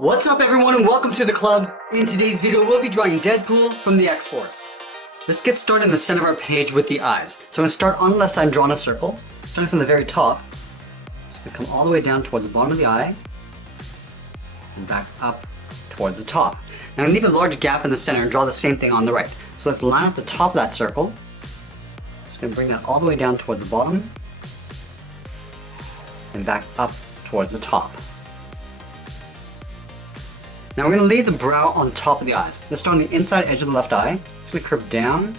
What's up everyone and welcome to the club. In today's video we'll be drawing Deadpool from the X-Force. Let's get started in the center of our page with the eyes. So I'm going to start on the left side drawing a circle, starting from the very top. Just going to come all the way down towards the bottom of the eye and back up towards the top. Now I'm going to leave a large gap in the center and draw the same thing on the right. So let's line up the top of that circle. Just going to bring that all the way down towards the bottom and back up towards the top. Now we're going to lay the brow on top of the eyes. Let's start on the inside edge of the left eye. So we curve down and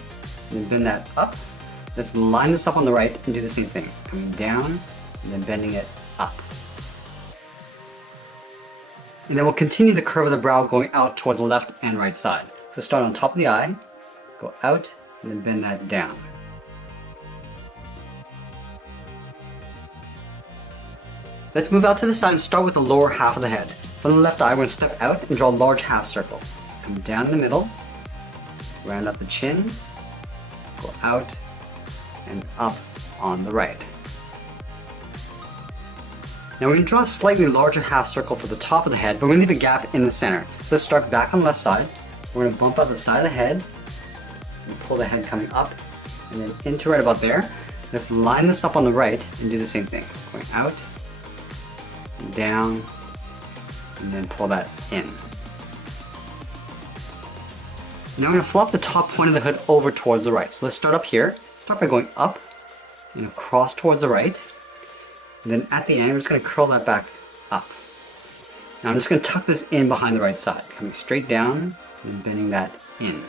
then bend that up. Let's line this up on the right and do the same thing. Coming down and then bending it up. And then we'll continue the curve of the brow going out towards the left and right side. So start on top of the eye, go out and then bend that down. Let's move out to the side and start with the lower half of the head. From the left eye, we're going to step out and draw a large half circle. Come down in the middle, round up the chin, go out and up on the right. Now we're going to draw a slightly larger half circle for the top of the head, but we're going to leave a gap in the center. So let's start back on the left side. We're going to bump out the side of the head and pull the head coming up and then into right about there. Let's line this up on the right and do the same thing. Going out, and down, and then pull that in. Now we're going to flop the top point of the hood over towards the right. So let's start up here. Start by going up and across towards the right. And then at the end, we're just going to curl that back up. Now I'm just going to tuck this in behind the right side, coming straight down and bending that in.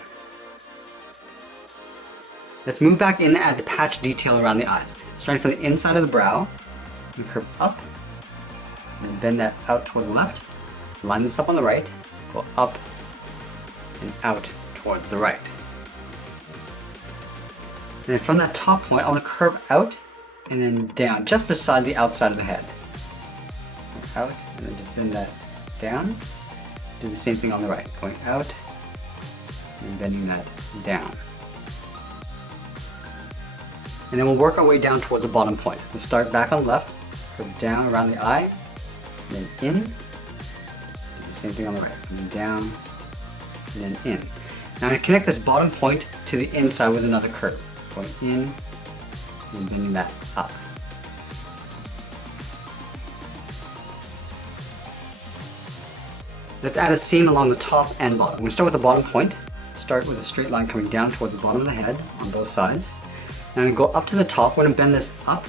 Let's move back in and add the patch detail around the eyes. Starting from the inside of the brow, and curve up, and bend that out towards the left. Line this up on the right, go up and out towards the right. And then from that top point, I want to curve out and then down, just beside the outside of the head. Out, and then just bend that down. Do the same thing on the right, going out and bending that down. And then we'll work our way down towards the bottom point. Let's start back on the left, curve down around the eye, then in. Same thing on the right, and then down, and then in. Now I'm going to connect this bottom point to the inside with another curve. Going in, and bending that up. Let's add a seam along the top and bottom. We're going to start with the bottom point. Start with a straight line coming down towards the bottom of the head on both sides. Now I'm going to go up to the top. We're going to bend this up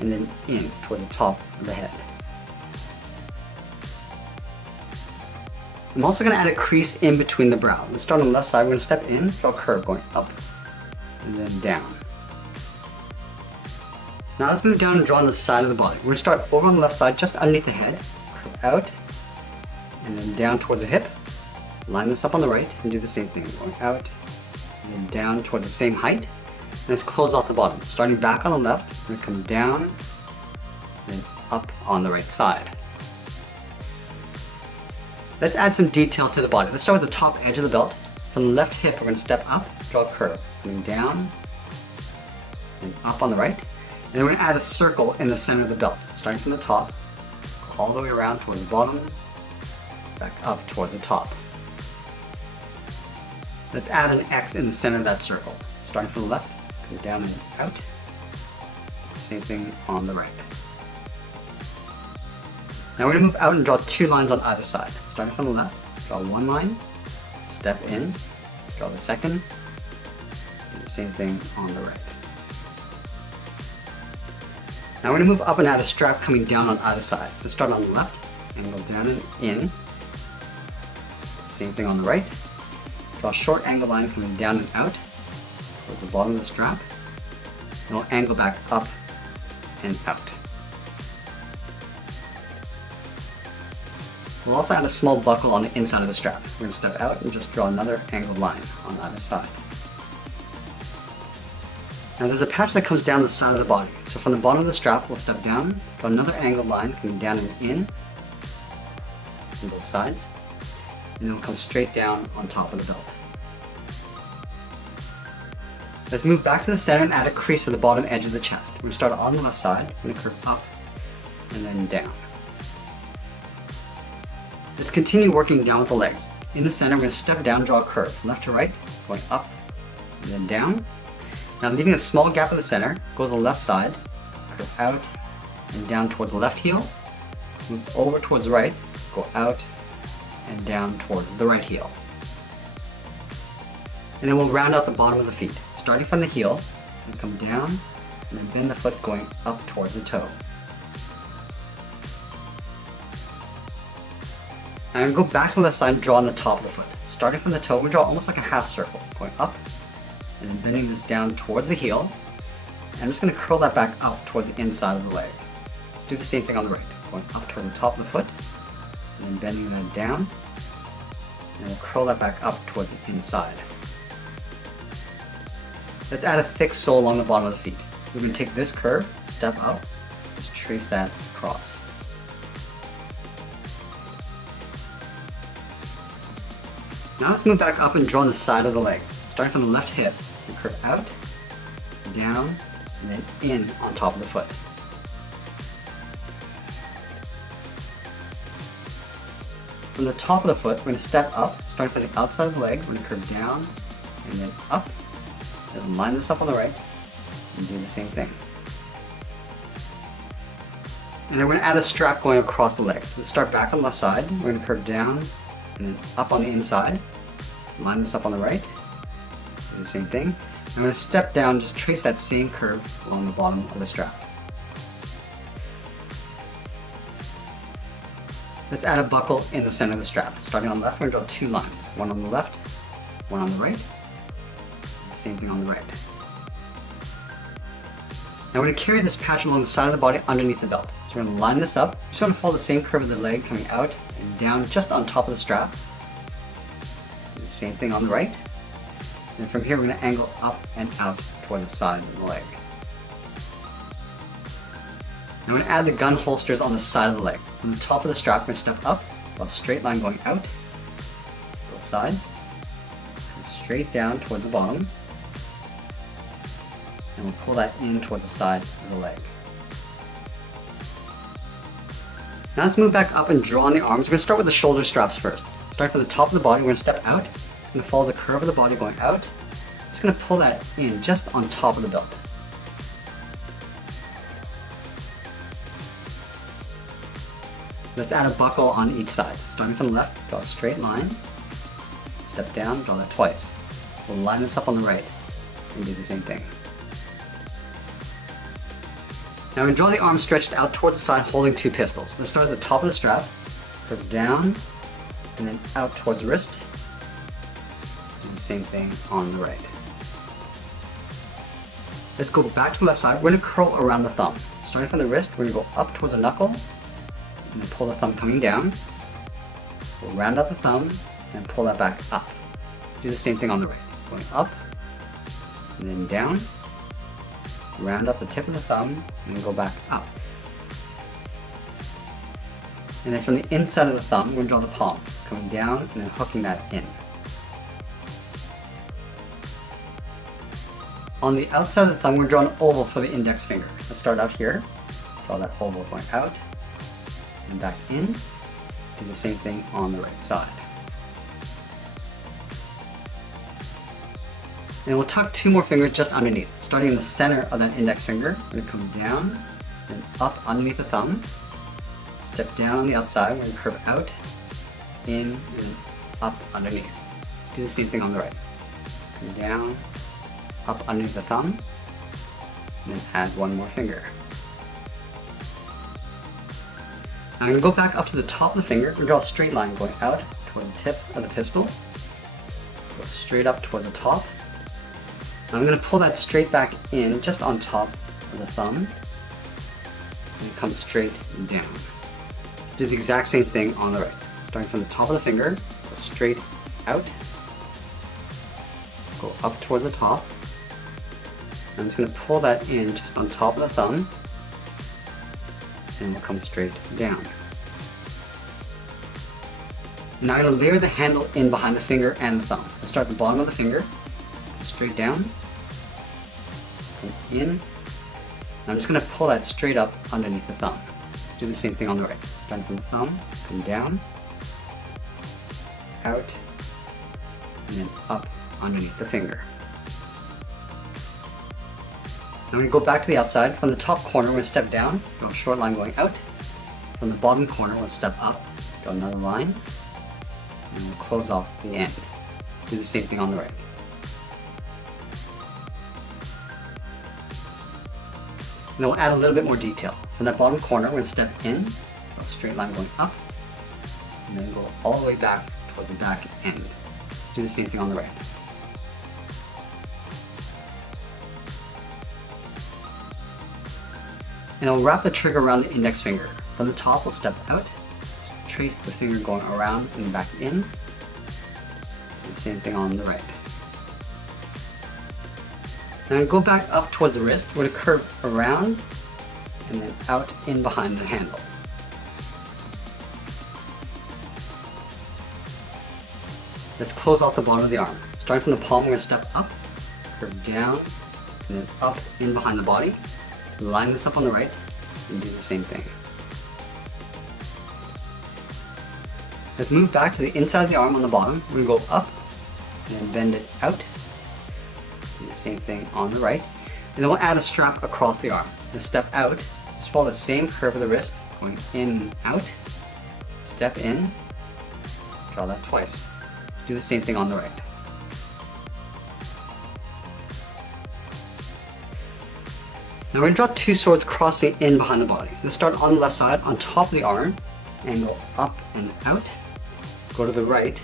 and then in towards the top of the head. I'm also going to add a crease in between the brow. Let's start on the left side. We're going to step in, draw a curve going up and then down. Now let's move down and draw on the side of the body. We're going to start over on the left side, just underneath the head, curve out and then down towards the hip. Line this up on the right and do the same thing, going out and then down towards the same height. And let's close off the bottom. Starting back on the left, we're going to come down and then up on the right side. Let's add some detail to the body. Let's start with the top edge of the belt. From the left hip, we're going to step up, draw a curve, coming down and up on the right. And then we're going to add a circle in the center of the belt, starting from the top, all the way around towards the bottom, back up towards the top. Let's add an X in the center of that circle, starting from the left, go down and out. Same thing on the right. Now we're going to move out and draw two lines on either side. Starting from the left, draw one line, step in, draw the second, do the same thing on the right. Now we're going to move up and add a strap coming down on either side. Let's start on the left and go down and in. Same thing on the right. Draw a short angle line coming down and out towards the bottom of the strap. And we'll angle back up and out. We'll also add a small buckle on the inside of the strap. We're going to step out and just draw another angled line on either side. Now there's a patch that comes down the side of the body. So from the bottom of the strap, we'll step down, draw another angled line coming down and in on both sides. And then we'll come straight down on top of the belt. Let's move back to the center and add a crease to the bottom edge of the chest. We're going to start on the left side, we're going to curve up and then down. Let's continue working down with the legs. In the center, we're going to step down, draw a curve, from left to right, going up and then down. Now leaving a small gap in the center, go to the left side, curve out and down towards the left heel, move over towards the right, go out and down towards the right heel. And then we'll round out the bottom of the feet, starting from the heel, and come down, and then bend the foot going up towards the toe. Now I'm going to go back to the left side and draw on the top of the foot. Starting from the toe, we draw almost like a half circle, going up, and then bending this down towards the heel. And I'm just going to curl that back up towards the inside of the leg. Let's do the same thing on the right, going up toward the top of the foot, and then bending that down, and we'll curl that back up towards the inside. Let's add a thick sole along the bottom of the feet. We're going to take this curve, step up, just trace that across. Now let's move back up and draw on the side of the legs. Starting from the left hip, we curve out, down, and then in on top of the foot. From the top of the foot, we're going to step up, starting from the outside of the leg, we're going to curve down, and then up, and line this up on the right, and do the same thing. And then we're going to add a strap going across the legs. Let's start back on the left side, we're going to curve down, and then up on the inside, line this up on the right, do the same thing. I'm going to step down, just trace that same curve along the bottom of the strap. Let's add a buckle in the center of the strap. Starting on the left, we're going to draw two lines, one on the left, one on the right, same thing on the right. Now we're going to carry this patch along the side of the body underneath the belt. So we're going to line this up. We're just going to follow the same curve of the leg coming out and down just on top of the strap. Do the same thing on the right. And from here we're going to angle up and out toward the side of the leg. Now we're going to add the gun holsters on the side of the leg. From the top of the strap, we're going to step up, draw a straight line going out, both sides, and straight down toward the bottom, and we'll pull that in toward the side of the leg. Now let's move back up and draw on the arms. We're going to start with the shoulder straps first. Starting from the top of the body, we're going to step out. We're going to follow the curve of the body going out. Just going to pull that in just on top of the belt. Let's add a buckle on each side. Starting from the left, draw a straight line. Step down, draw that twice. We'll line this up on the right and do the same thing. Now we're going to draw the arm stretched out towards the side holding two pistols. Let's start at the top of the strap, curve down, and then out towards the wrist. Do the same thing on the right. Let's go back to the left side. We're going to curl around the thumb. Starting from the wrist, we're going to go up towards the knuckle, and then pull the thumb coming down. We'll round out the thumb, and pull that back up. Let's do the same thing on the right. Going up, and then down. Round up the tip of the thumb and go back up. And then from the inside of the thumb, we're going to draw the palm, coming down and then hooking that in. On the outside of the thumb, we're going to draw an oval for the index finger. Let's start out here, draw that oval going out and back in. Do the same thing on the right side. And we'll tuck two more fingers just underneath. Starting in the center of that index finger, we're going to come down and up underneath the thumb. Step down on the outside, we're going to curve out, in, and up underneath. Let's do the same thing on the right. Come down, up underneath the thumb, and then add one more finger. Now I'm going to go back up to the top of the finger. We're going to draw a straight line going out toward the tip of the pistol. Go straight up toward the top. I'm going to pull that straight back in just on top of the thumb and come straight down. Let's do the exact same thing on the right. Starting from the top of the finger, go straight out, go up towards the top. I'm just going to pull that in just on top of the thumb and we'll come straight down. Now I'm going to layer the handle in behind the finger and the thumb. Let's start at the bottom of the finger, straight down, come in, and I'm just going to pull that straight up underneath the thumb. Do the same thing on the right. Starting from the thumb, come down, out, and then up underneath the finger. Now we're going to go back to the outside. From the top corner, we're going to step down, go a short line going out. From the bottom corner, we're going to step up, go another line, and we'll close off the end. Do the same thing on the right. And then we'll add a little bit more detail. From that bottom corner, we're going to step in, go a straight line going up, and then go all the way back toward the back end. Do the same thing on the right. And I'll wrap the trigger around the index finger. From the top, we'll step out, just trace the finger going around and back in. Do the same thing on the right. Now go back up towards the wrist. We're going to curve around and then out in behind the handle. Let's close off the bottom of the arm. Starting from the palm, we're going to step up, curve down, and then up in behind the body. Line this up on the right and do the same thing. Let's move back to the inside of the arm on the bottom. We're going to go up and then bend it out. Do the same thing on the right. And then we'll add a strap across the arm. Let's step out, just follow the same curve of the wrist, going in and out, step in, draw that twice. Let's do the same thing on the right. Now we're going to draw two swords crossing in behind the body. Let's start on the left side, on top of the arm, and go up and out. Go to the right,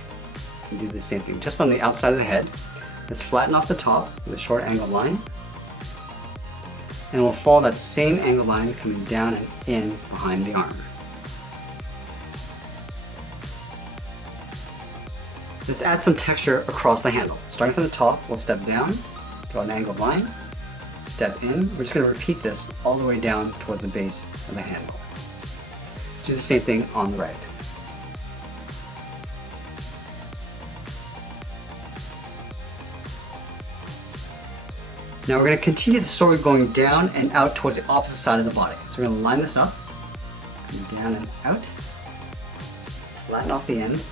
and do the same thing, just on the outside of the head. Let's flatten off the top with a short angle line. And we'll follow that same angle line coming down and in behind the arm. Let's add some texture across the handle. Starting from the top, we'll step down, draw an angled line, step in. We're just going to repeat this all the way down towards the base of the handle. Let's do the same thing on the right. Now we're going to continue the sword going down and out towards the opposite side of the body. So we're going to line this up, down and out, flatten off the end,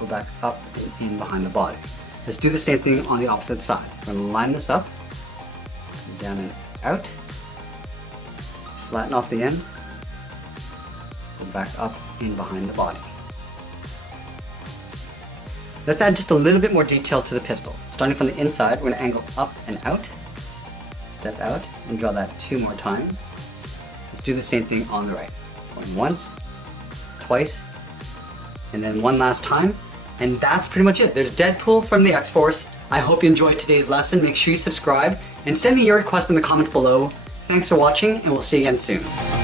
go back up and in behind the body. Let's do the same thing on the opposite side. We're going to line this up, down and out, flatten off the end, go back up in behind the body. Let's add just a little bit more detail to the pistol. Starting from the inside, we're going to angle up and out, step out, and draw that 2 more times. Let's do the same thing on the right. Going once, twice, and then one last time. And that's pretty much it. There's Deadpool from the X-Force. I hope you enjoyed today's lesson. Make sure you subscribe and send me your requests in the comments below. Thanks for watching, and we'll see you again soon.